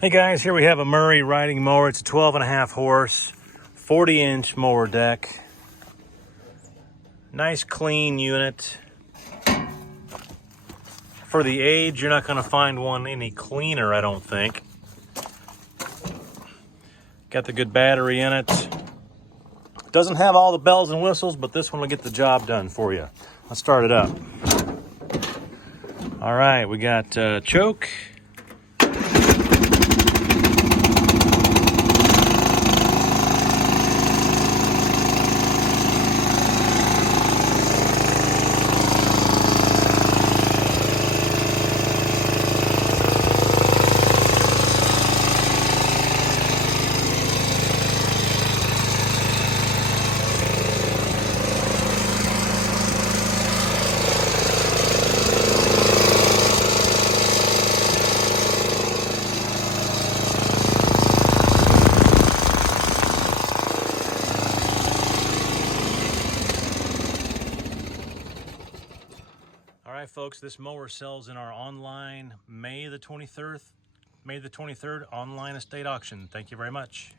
Hey guys, here we have a Murray riding mower. It's a 12.5 horse, 40-inch mower deck. Nice clean unit. For the age, you're not going to find one any cleaner, I don't think. Got the good battery in it. Doesn't have all the bells and whistles, but this one will get the job done for you. Let's start it up. All right, we got choke. All right, folks, this mower sells in our online May the 23rd online estate auction. Thank you very much.